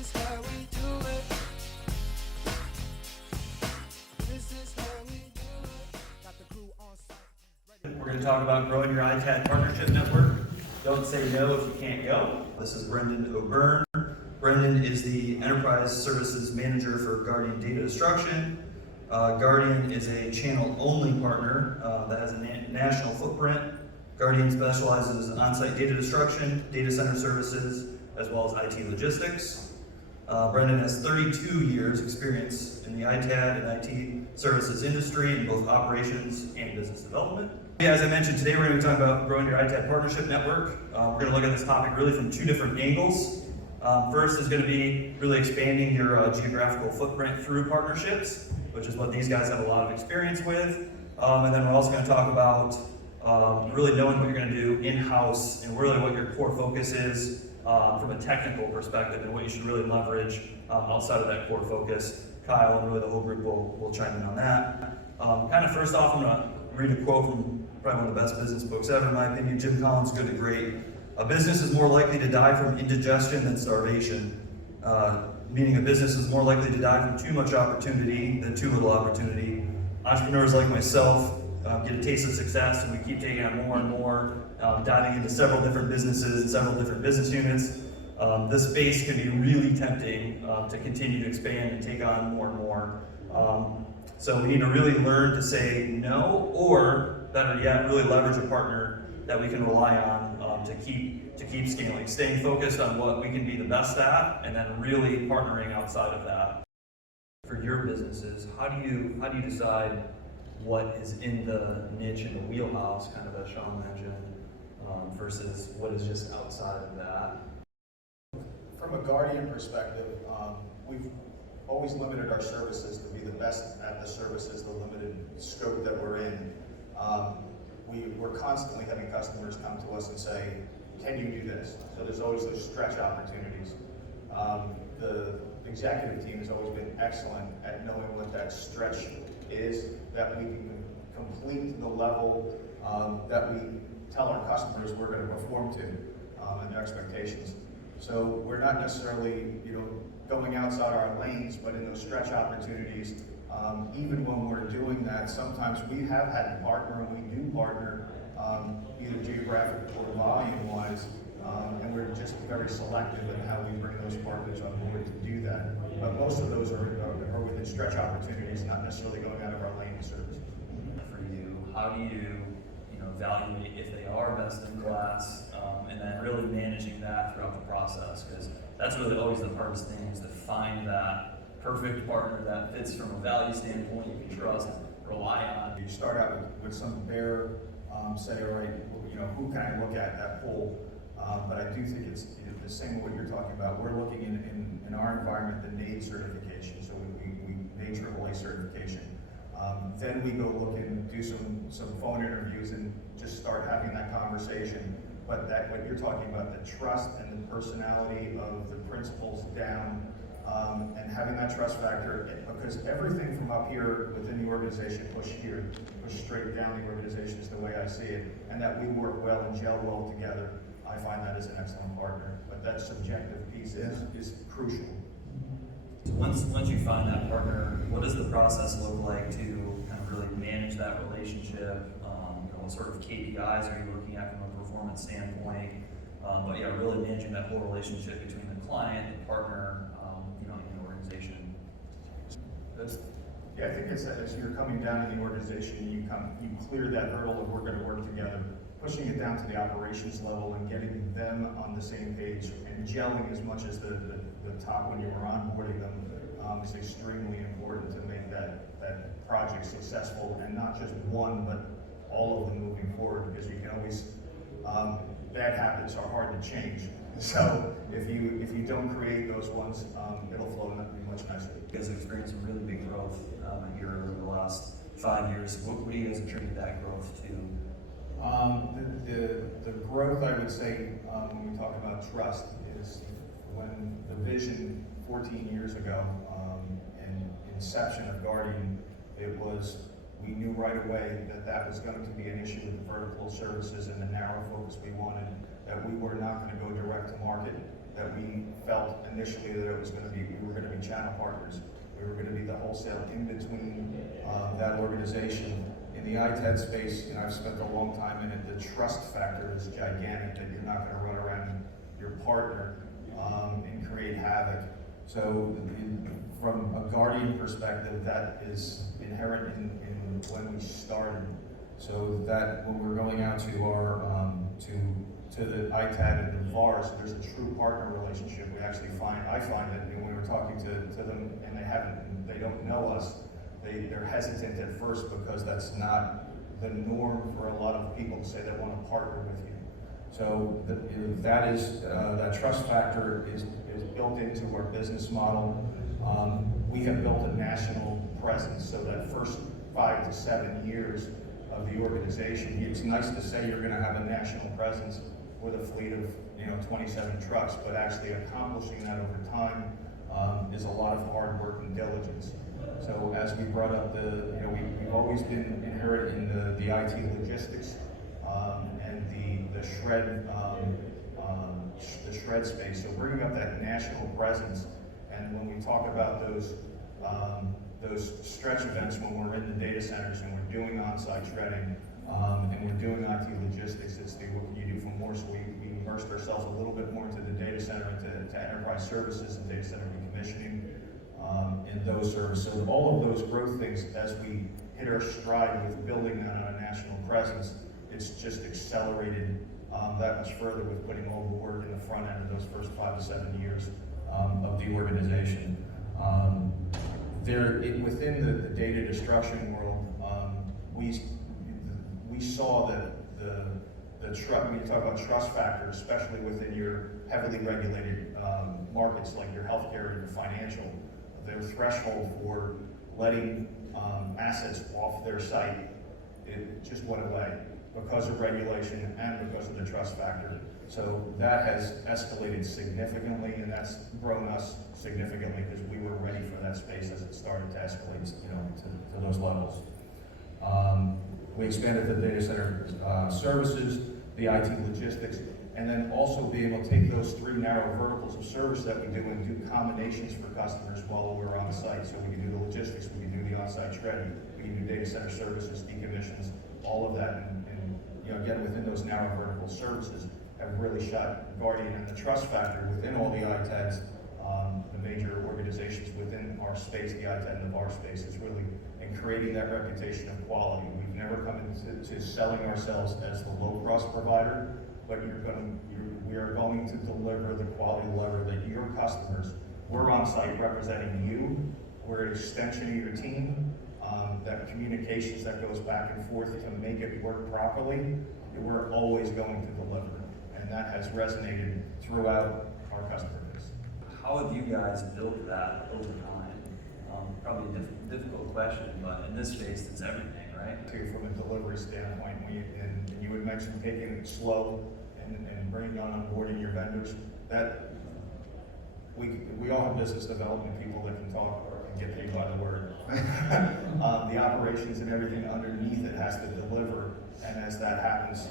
is how we do it. This is how we do it. Got the crew on site. We're going to talk about growing your ITAD Partnership Network. Don't say no if you can't go. This is Brendan O'Byrne. Brendan is the Enterprise Services Manager for Guardian Data Destruction. Guardian is a channel-only partner that has a national footprint. Guardian specializes in on-site data destruction, data center services, as well as IT logistics. Brendan has 32 years experience in the ITAD and IT services industry in both operations and business development. Yeah, as I mentioned, today we're going to be talking about growing your ITAD partnership network. We're going to look at this topic really from two different angles. First is going to be really expanding your geographical footprint through partnerships, which is what these guys have a lot of experience with. And then we're also going to talk about really knowing what you're going to do in-house and really what your core focus is from a technical perspective and what you should really leverage outside of that core focus. Kyle and really the whole group will chime in on that. Kind of first off, I'm going to read a quote from probably one of the best business books ever, in my opinion, Jim Collins' Good to Great. A business is more likely to die from indigestion than starvation, meaning a business is more likely to die from too much opportunity than too little opportunity. Entrepreneurs like myself get a taste of success and we keep taking on more and more, diving into several different businesses and several different business units. This space can be really tempting to continue to expand and take on more and more. So we need to really learn to say no, or better yet, really leverage a partner that we can rely on to keep scaling, staying focused on what we can be the best at, and then really partnering outside of that. For your businesses, how do you decide what is in the niche and the wheelhouse, kind of as Sean mentioned, versus what is just outside of that? From a Guardian perspective, we've always limited our services to be the best at the services, the limited scope that we're in. We're constantly having customers come to us and say, can you do this? So there's always those stretch opportunities. The executive team has always been excellent at knowing what that stretch is, that we can complete the level that we tell our customers we're going to perform to and their expectations. So we're not necessarily, going outside our lanes, but in those stretch opportunities, even when we're doing that, sometimes we have had to partner, and we do partner, either geographic or volume-wise, and we're just very selective in how we bring those partners on board to do that. But most of those are within stretch opportunities, not necessarily going out of our lane of service. For you, how do you evaluate if they are best in class, and then really managing that throughout the process? Because that's really always the hardest thing, is to find that perfect partner that fits from a value standpoint, you can trust, rely on. You start out with some bare, say, all right, who can I look at that pool? But I do think it's the same what you're talking about. We're looking in our environment, the NAID certification, so we NAID AAA certification. Then we go look and do some phone interviews and just start having that conversation. But what you're talking about, the trust and the personality of the principals down, and having that trust factor, because everything from up here within the organization push straight down the organization is the way I see it, and that we work well and gel well together. I find that as an excellent partner, but that subjective piece is crucial. Once you find that partner, what does the process look like to kind of really manage that relationship? What sort of KPIs are you looking at from a performance standpoint? But yeah, really managing that whole relationship between the client, the partner, in the organization. Yeah, I think it's as you're coming down in the organization, you clear that hurdle of we're going to work together, pushing it down to the operations level and getting them on the same page and gelling as much as the top when you were onboarding them is extremely important to make that project successful, and not just one, but all of them moving forward, because you can always, bad habits are hard to change. So if you don't create those ones, it'll flow much nicer. You guys have experienced some really big growth here over the last 5 years. What do you guys attribute that growth to? The growth, I would say, when we talk about trust, is when the vision 14 years ago, and inception of Guardian, it was, we knew right away that was going to be an issue with the vertical services and the narrow focus we wanted, that we were not going to go direct to market, that we felt initially that it was going to be, we were going to be channel partners. We were going to be the wholesale in between that organization. In the ITAD space, I've spent a long time in it, the trust factor is gigantic, that you're not going to run around your partner and create havoc. So from a Guardian perspective, that is inherent in when we started. So that when we're going out to our, to the ITAD and the VARs, there's a true partner relationship. I find that when we're talking to them and they don't know us, they're hesitant at first because that's not the norm for a lot of people to say they want to partner with you. So that trust factor is built into our business model. We have built a national presence, so that first 5 to 7 years of the organization, it's nice to say you're going to have a national presence with a fleet of 27 trucks, but actually accomplishing that over time is a lot of hard work and diligence. So as we brought up we've always been inherent in the IT logistics and the shred space. So bringing up that national presence, and when we talk about those stretch events when we're in the data centers and we're doing on-site shredding and we're doing IT logistics, it's what can you do for more? So we immersed ourselves a little bit more into the data center, into enterprise services and data center decommissioning. In those services. So all of those growth things, as we hit our stride with building that on a national presence, it's just accelerated that much further with putting all the work in the front end of those first 5 to 7 years of the organization. Within the data destruction world, we saw that when you talk about trust factor, especially within your heavily regulated markets like your healthcare and your financial, their threshold for letting assets off their site, it just went away because of regulation and because of the trust factor. So that has escalated significantly, and that's grown us significantly because we were ready for that space as it started to escalate, to those levels. We expanded the data center services, the IT logistics, and then also being able to take those 3 narrow verticals of service that we do and do combinations for customers while we're on site. So we can do the logistics, we can do the on-site shredding, we can do data center services, decommissions, all of that, and again, within those narrow vertical services have really shot Guardian and the trust factor within all the ITADs, the major organizations within our space, the ITAD and the VAR space, is really in creating that reputation of quality. We've never come into selling ourselves as the low-cost provider, but we are going to deliver the quality level that your customers, we're on site representing you, we're an extension of your team, that communications that goes back and forth to make it work properly, we're always going to deliver. And that has resonated throughout our customer base. How have you guys built that over time? Probably a difficult question, but in this space, it's everything, right? From a delivery standpoint, and you had mentioned taking it slow and bringing on boarding your vendors, that we all have business development people that can talk and get paid by the word. The operations and everything underneath it has to deliver, and as that happens,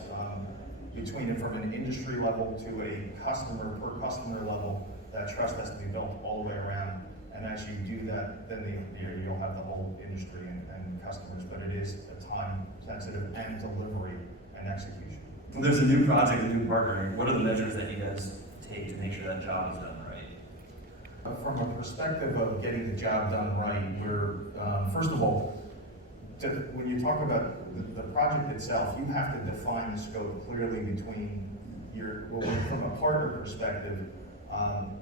between it from an industry level to a customer per customer level, that trust has to be built all the way around. And as you do that, then you'll have the whole industry and customers, but it is a time sensitive and delivery and execution. When there's a new project, a new partner, what are the measures that you guys take to make sure that job is done right? From a perspective of getting the job done right, we're, first of all, when you talk about the project itself, you have to define the scope clearly between from a partner perspective,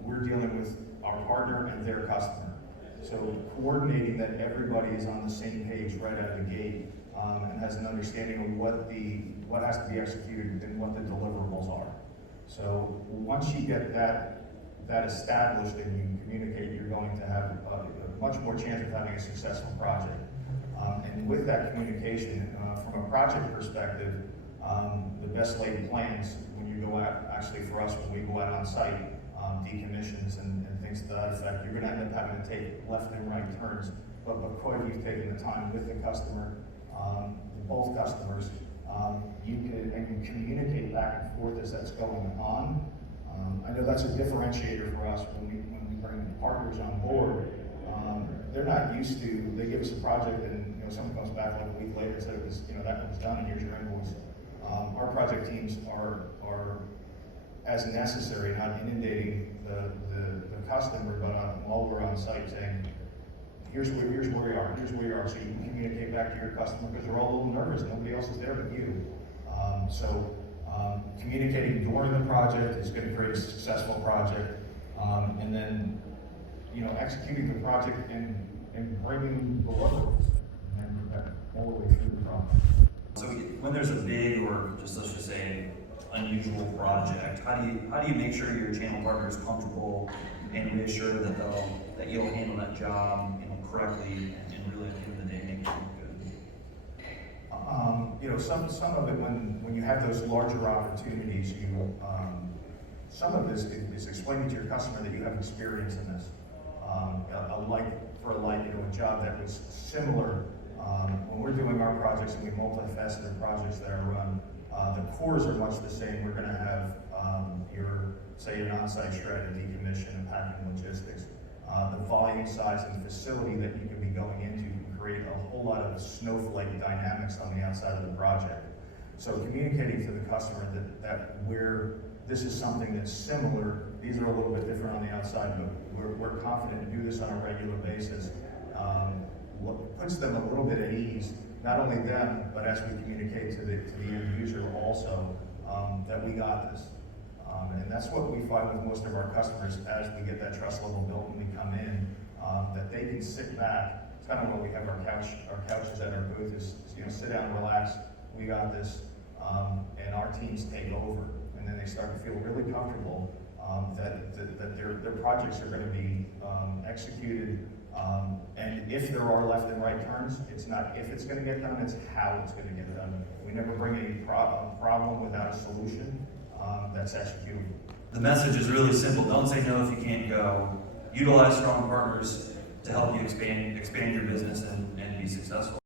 we're dealing with our partner and their customer. So coordinating that everybody is on the same page right out of the gate and has an understanding of what has to be executed and what the deliverables are. So once you get that established and you communicate, you're going to have a much more chance of having a successful project. And with that communication, from a project perspective, the best laid plans when you go out, actually for us, when we go out on site, decommissions and things to that effect, you're going to end up having to take left and right turns. But because you've taken the time with the customer, both customers, you communicate back and forth as that's going on. I know that's a differentiator for us when we bring partners on board. They're not used to, they give us a project and, someone comes back like a week later and said it was, that was done and here's your invoice. Our project teams are as necessary, not inundating the customer, but while we're on site saying, here's where we are, so you can communicate back to your customer, because they're all a little nervous, nobody else is there but you. Communicating during the project is going to create a successful project, and then, executing the project and bringing the work and all the way through the project. So when there's a big, or let's just say unusual project, how do you make sure your channel partner is comfortable and reassured that you'll handle that job correctly and really at the end of the day make it look good? Some of it when you have those larger opportunities, some of this is explaining to your customer that you have experience in this. A job that was similar. When we're doing our projects, and we multifaceted projects that are run, the cores are much the same. We're going to have an on-site shred and decommission and packing logistics. The volume size and facility that you can be going into can create a whole lot of snowflake dynamics on the outside of the project. So communicating to the customer that this is something that's similar, these are a little bit different on the outside, but we're confident to do this on a regular basis. Puts them a little bit at ease, not only them, but as we communicate to the end user also, that we got this. And that's what we find with most of our customers as we get that trust level built and we come in, that they can sit back. It's kind of what we have our couches at our booth is, sit down, relax, we got this, and our teams take over. And then they start to feel really comfortable that their projects are going to be executed. And if there are left and right turns, it's not if it's going to get done, it's how it's going to get done. We never bring a problem without a solution that's executable. The message is really simple. Don't say no if you can't go. Utilize strong partners to help you expand your business and be successful.